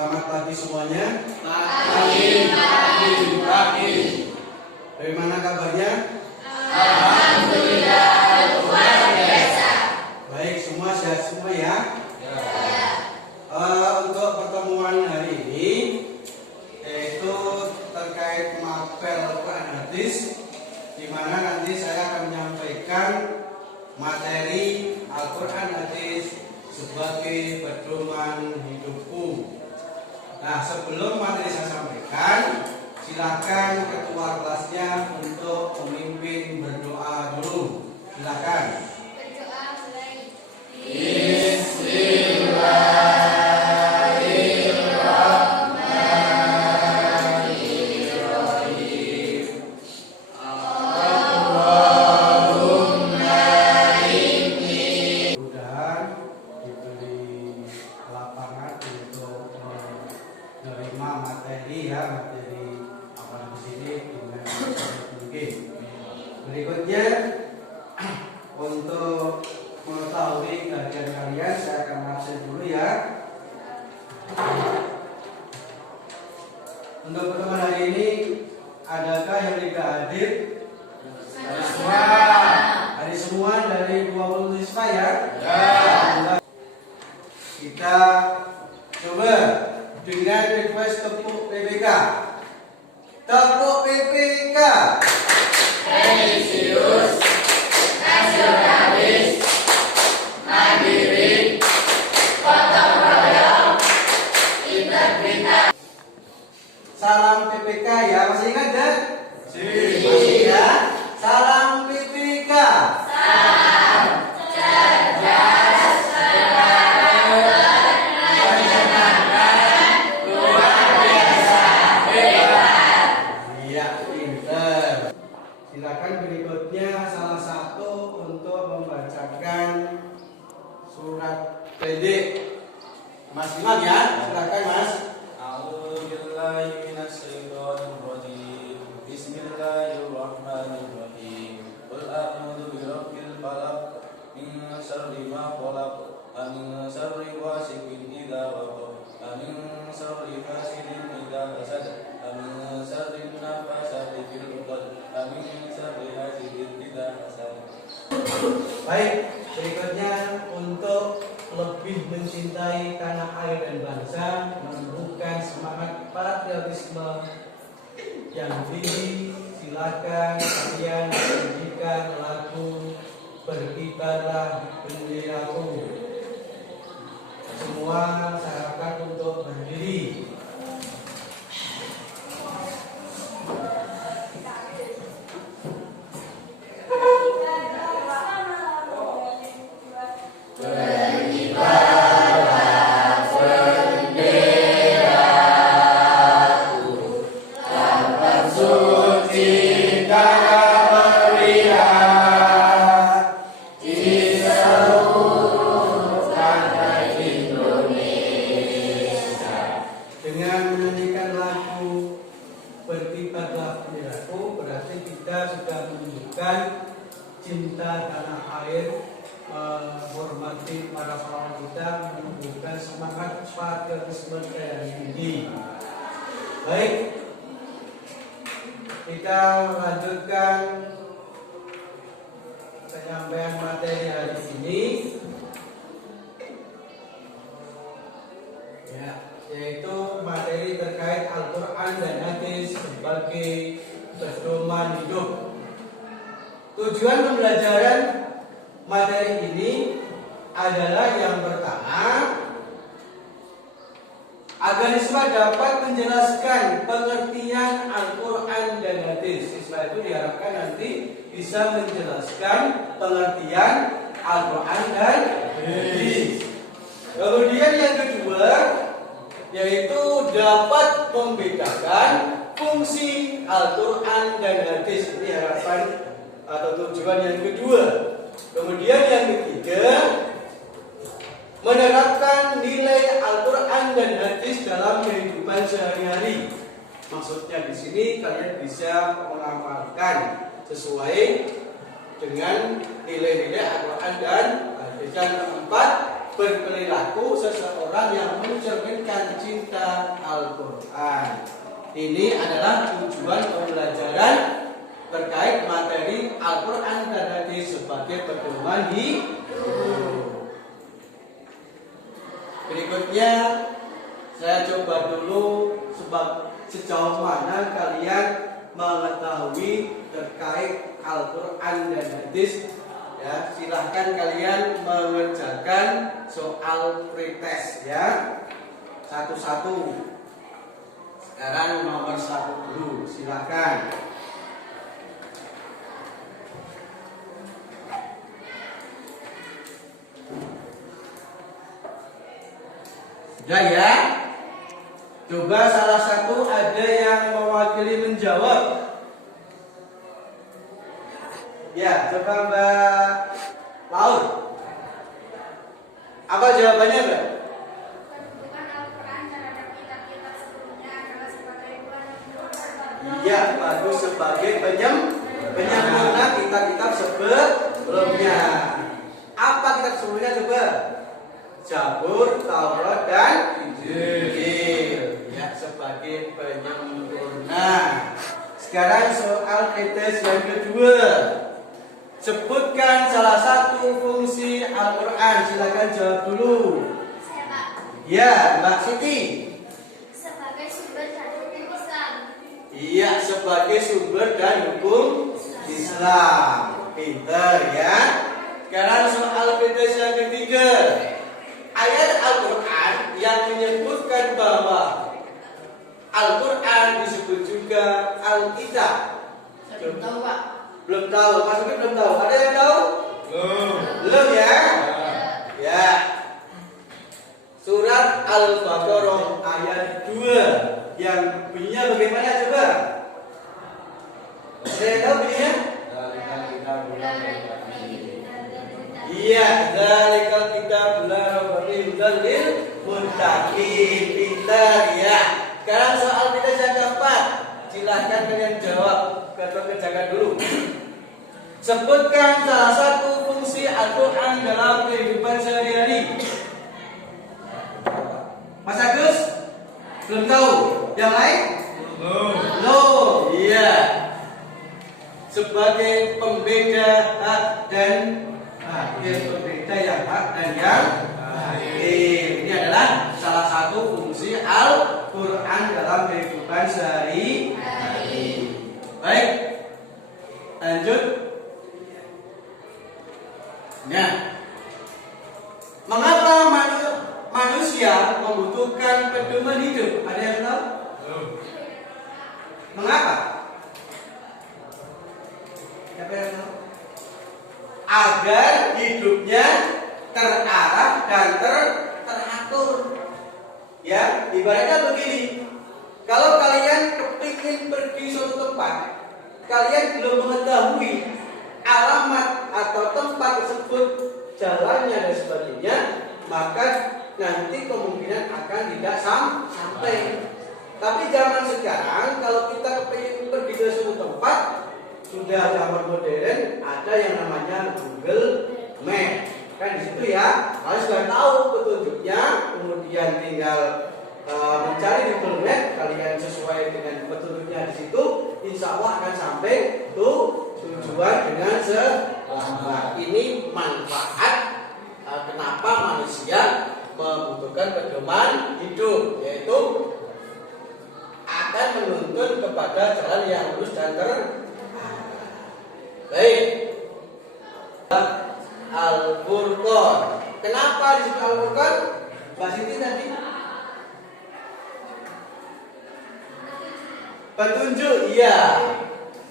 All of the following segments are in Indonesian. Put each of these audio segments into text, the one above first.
Selamat pagi semuanya. Pagi. Bagaimana kabarnya? Alhamdulillah luar biasa. Baik, semua sehat semua ya. Untuk pertemuan hari ini yaitu terkait mapel Quran hadis, di mana nanti saya akan menyampaikan materi Al-Quran hadis sebagai pedoman hidupku. Nah, sebelum materi saya sampaikan, silakan ketua kelasnya untuk memimpin berdoa dulu. Silakan. Berdoa mulai. Mudah-mudahan diberi lapangan untuk menerima materi apa di sini dengan sebaik mungkin. Berikutnya untuk mengetahui kajian kalian, saya akan absen dulu ya. Untuk pertemuan hari ini, adakah yang tidak hadir? Hari semua dari 20 siswa ya? Ya. Kita coba dengan request tepuk PPK. Tepuk PPK. Religius, nasionalis, mandiri, gotong royong, integritas. Salam PPK ya, masih ingat kan? Si. Masih ya. Salam PPK. Salam cerdas, menyenangkan, luar biasa, hebat. Iya, pinter. Silakan berikutnya salah satu untuk membacakan surat pendek. Mas Imam ya, silakan Mas. Bismillahirrahmanirrahim. Qul a'udzu birabbil falaq min syarri ma khalaq wa min syarri ghasiqin idza waqab wa min syarri hasidin idza hasad wa min syarri nafasati fil 'uqad wa min syarri hasidin idza hasad. Baik, berikutnya untuk lebih mencintai tanah air dan bangsa, menumbuhkan semangat patriotisme yang tinggi, silakan kalian menyanyikan lagu Berkibarlah Benderaku. Semua saya harapkan untuk berdiri. Dengan menyanyikan lagu Berkibarlah Benderaku, berarti kita sudah menunjukkan cinta tanah air, menghormati para pahlawan kita, menumbuhkan semangat patriotisme yang tinggi. Baik, kita lanjutkan penyampaian materi hari ini. Ya, yaitu materi terkait Al-Quran dan hadis sebagai pedoman hidup. Tujuan pembelajaran materi ini adalah yang pertama, agar siswa dapat menjelaskan pengertian Al-Quran dan hadis. Siswa itu diharapkan nanti bisa menjelaskan pengertian Al-Quran dan hadis. Kemudian yang kedua, yaitu dapat membedakan fungsi Al-Quran dan hadis. Ini harapan atau tujuan yang kedua. Kemudian yang ketiga, menerapkan nilai Al-Quran dan hadis dalam kehidupan sehari-hari. Maksudnya di sini kalian bisa mengamalkan sesuai dengan nilai-nilai Al-Quran dan hadis. Yang keempat, berperilaku seseorang yang mencerminkan cinta Al-Quran. Ini adalah tujuan pembelajaran terkait materi Al-Quran dan hadis sebagai pedoman hidup. Berikutnya saya coba dulu sejauh mana kalian mengetahui terkait Al-Quran dan hadis. Ya, silahkan kalian mengerjakan soal pretest ya, satu-satu. Sekarang nomor 1 dulu, silahkan. Sudah ya? Coba salah satu ada yang mewakili menjawab. Ya, coba Mbak Laur. Apa jawabannya, Mbak? Pendudukan Al-Quran terhadap kitab-kitab sebelumnya adalah sebagai Iya, bagus, sebagai penyempurna kitab-kitab sebelumnya. Apa kitab sebelumnya coba? Zabur, Taurat, dan Injil. Ya, sebagai penyempurna. Sekarang soal kritis yang kedua. Sebutkan salah satu fungsi Al-Quran. Silakan jawab dulu. Saya Pak, Ya, Mbak Siti. sebagai sumber dan hukum Islam. Iya, sebagai sumber dan hukum Islam. Pinter ya. Sekarang soal kritis yang ketiga. Ayat Al-Quran yang menyebutkan bahwa Al-Quran disebut juga Alkitab. Belum tahu Pak. Belum tahu, Mas Uki belum tahu. Ada yang tahu? Belum ya? Ya. Surat Al-Baqarah ayat 2 yang bunyinya bagaimana coba? Ada yang tahu bunyinya? Iya, dzalikal kitab la raiba fihi hudal lil muttaqin. Pintar ya. Sekarang soal kita yang keempat. Silahkan kalian jawab. Kita kerjakan dulu. Sebutkan salah satu fungsi Al-Quran dalam kehidupan sehari-hari. Mas Agus? Belum tahu. Yang lain? Belum. Iya. Sebagai pembeda hak dan hakim, pembeda yang hak dan yang hakim. Ini adalah salah satu fungsi Al-Quran dalam kehidupan sehari-hari. Baik. Lanjut. Nah, mengapa manusia membutuhkan pedoman hidup? Ada yang tahu? Mengapa? Siapa yang tahu? Agar hidupnya terarah dan teratur. Ya, ibaratnya begini. Kalau kalian kepingin pergi suatu tempat, kalian belum mengetahui alamat atau tempat tersebut, jalannya dan sebagainya, maka nanti kemungkinan akan tidak sampai. Tapi zaman sekarang kalau kita kepingin pergi ke suatu tempat, sudah zaman modern, ada yang namanya Google Map. Kan di situ ya, kalian sudah tahu petunjuknya, kemudian tinggal mencari di Google Map, kalian sesuai dengan petunjuknya di situ, insya Allah akan sampai tujuan dengan selamat. Ini manfaat kenapa manusia membutuhkan pedoman hidup, yaitu akan menuntun kepada jalan yang lurus dan baik. Al-Furqan. Kenapa disebut Al-Furqan? Mbak Siti tadi. Petunjuk, iya.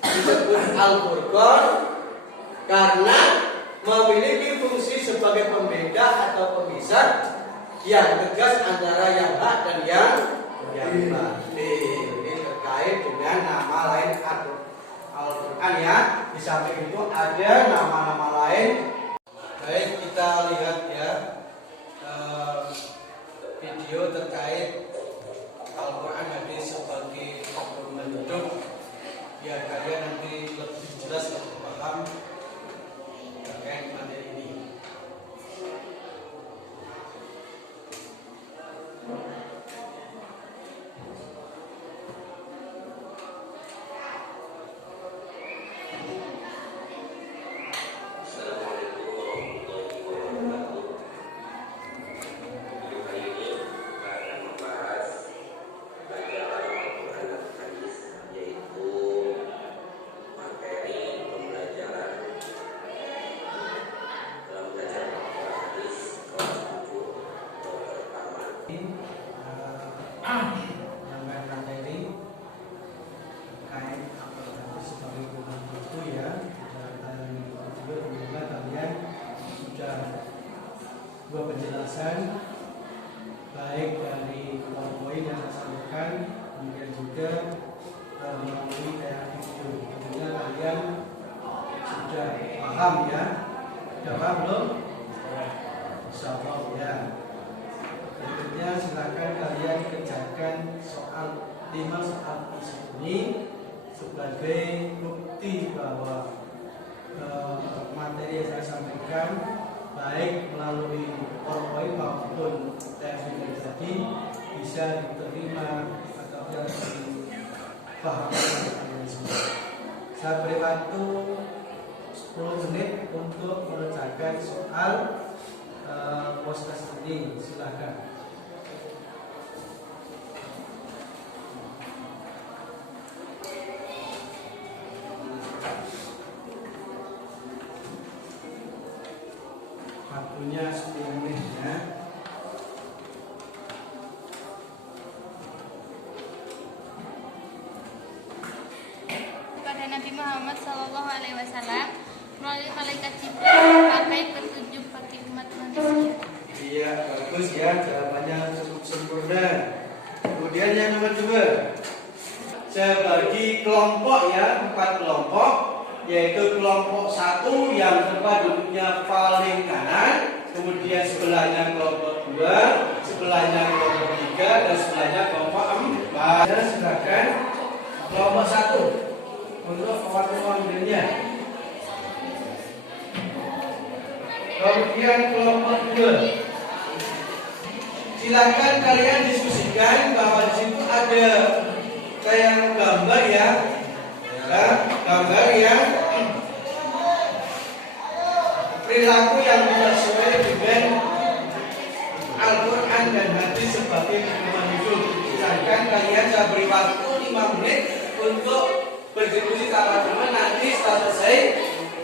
Disebut Al-Furqan karena memiliki fungsi sebagai pembeda atau pemisah yang tegas antara yang hak dan yang batil. Ini terkait dengan nama lain Al-Quran ya. Di samping itu ada nama-nama lain. Baik, kita lihat ya video terkait Al-Quran hadis sebagai pedoman hidup, biar kalian nanti lebih jelas lebih paham terkait materi ini. silakan, kemudian juga melalui kayak video. Tentunya kalian sudah paham ya? Sudah paham belum? Insyaallah ya. Berikutnya silakan kalian kerjakan soal 5 soal ini sebagai bukti bahwa materi yang saya sampaikan baik melalui PowerPoint maupun TFT tadi bisa diterima atau dipahami oleh kalian semua. Saya beri waktu 10 menit untuk mengerjakan soal postcard ini. Silakan. Waktunya 10 menit ya. Kepada Nabi Muhammad SAW melalui malaikat Jibril pakai petunjuk bagi umat manusia. Iya, bagus ya, jawabannya cukup sempurna. Kemudian yang nomor 2, saya bagi kelompok ya, 4 kelompok, yaitu kelompok 1 yang tempat duduknya paling kanan, kemudian sebelahnya kelompok 2, sebelahnya kelompok 3, dan sebelahnya kelompok 4. Ya, silakan kelompok 1 untuk pengambilnya. Kemudian kelompok 2, silakan kalian diskusikan bahwa di situ ada kayak gambar ya, gambar yang perilaku yang tidak sesuai dengan Al-Quran dan hadis sebagai pedoman hidup. Silakan kalian saya beri waktu 5 menit untuk berdiskusi sama teman. Nanti setelah selesai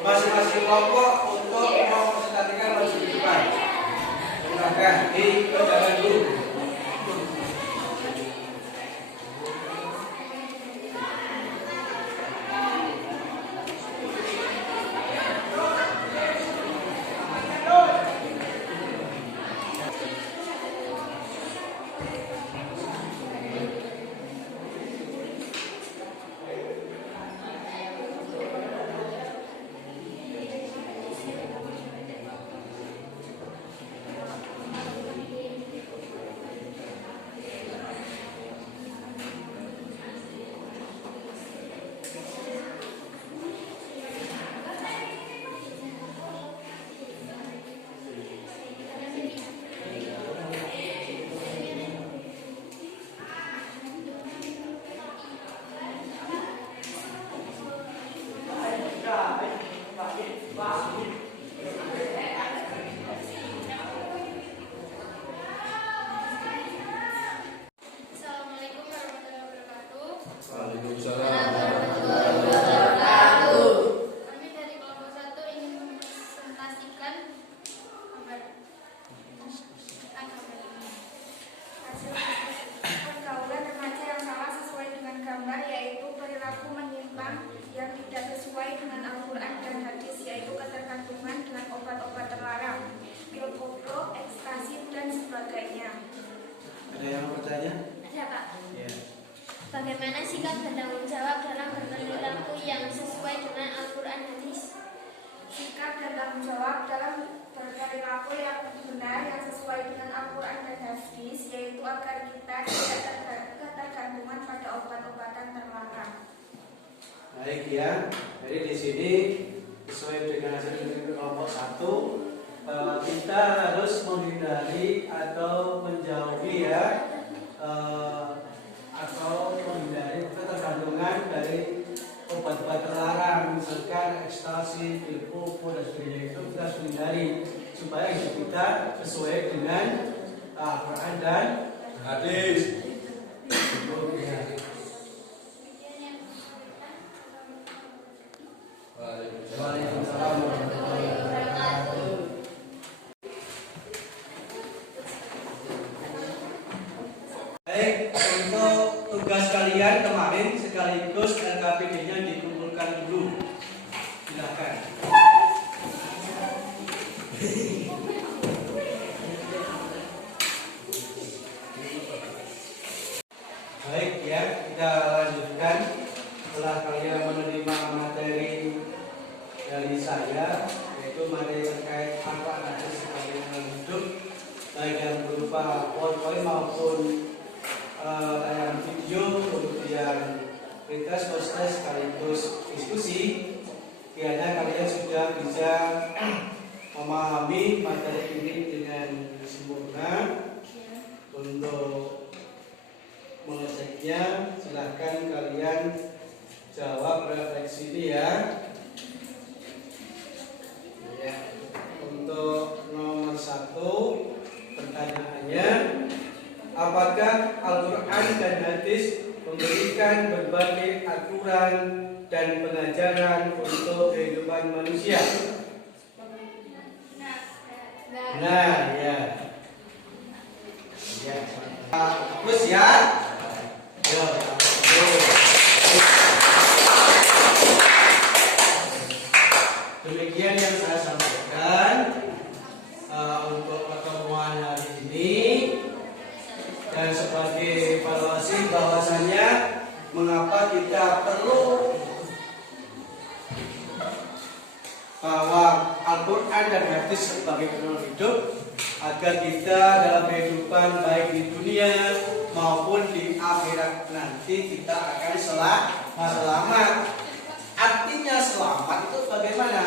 masing-masing kelompok untuk mempresentasikan maju ke depan. Silakan dikerjakan dulu. Assalamualaikum warahmatullahi wabarakatuh. Waalaikumsalam. Kami dari kelompok 1 ingin mempresentasikan agama ini. Hasil pergaulan remaja yang salah sesuai dengan gambar, yaitu perilaku menyimpang yang tidak sesuai dengan Al-Quran dan hadis, yaitu ketergantungan dengan obat-obat terlarang, pil koplo, ekstasi, dan sebagainya. Ada yang mau bertanya? Ya, Pak. Ya. Bagaimana sikap bertanggung jawab dalam berperilaku yang sesuai dengan Al-Quran hadis? Sikap dan tanggung jawab dalam berperilaku yang benar yang sesuai dengan Al-Quran dan hadis, yaitu agar kita tidak ketergantungan pada obat-obatan terlarang. Baik ya. Jadi di sini sesuai dengan hasil dari kelompok 1, kita harus menghindari atau menjauhi ya, atau menghindari ketergantungan dari obat-obat terlarang, misalkan ekstasi, pil koplo dan sebagainya. Itu kita harus menghindari supaya hidup kita sesuai dengan Al-Quran dan Hadis. Waalaikumsalam warahmatullahi wabarakatuh. Baik, untuk tugas kalian kemarin sekaligus LKPD-nya dikumpulkan dulu. Silakan. Baik ya, kita lanjutkan. Setelah kalian menerima materi dari saya, yaitu materi terkait apa nanti sebagai hidup, baik yang berupa PowerPoint maupun tayangan video, kemudian ringkas proses sekaligus diskusi. Kiranya kalian sudah bisa memahami materi ini dengan sempurna. Untuk mengeceknya, silahkan kalian jawab refleksi ini ya. Untuk nomor 1 pertanyaannya, apakah Al-Quran dan hadis memberikan berbagai aturan dan pengajaran untuk kehidupan manusia? Nah, ya. Ya. Terus ya. Yo. Demikian yang saya sampaikan untuk pertemuan hari ini, dan sebagai evaluasi bahwasanya mengapa kita perlu bahwa Al-Quran dan hadis sebagai penolong hidup, agar kita dalam kehidupan baik di dunia maupun di akhirat nanti kita akan selamat. Artinya selamat itu bagaimana?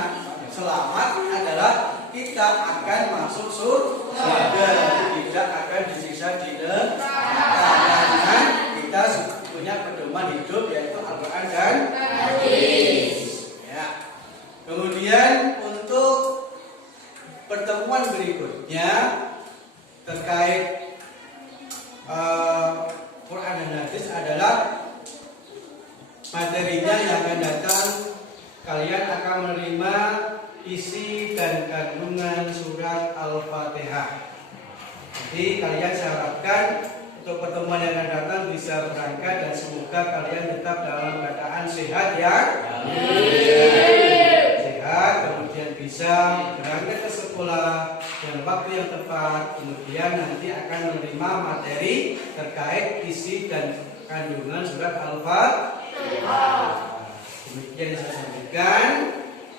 Selamat adalah kita akan masuk surga, tidak akan disiksa di neraka, karena kita punya pedoman hidup yaitu Al-Quran dan hadis. Ya. Kemudian untuk pertemuan berikutnya terkait Quran dan hadis adalah materinya yang akan datang. Kalian akan menerima isi dan kandungan surat Al-Fatihah. Jadi kalian saya harapkan untuk pertemuan yang akan datang bisa berangkat, dan semoga kalian tetap dalam keadaan sehat ya. Kemudian bisa berangkat ke sekolah dengan waktu yang tepat, kemudian nanti akan menerima materi terkait isi dan kandungan surat Al-Fatihah. Demikian yang saya sampaikan.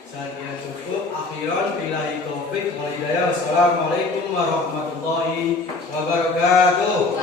Saya kira cukup. Akhiran billahi taufik wal hidayah. Wassalamualaikum warahmatullahi wabarakatuh.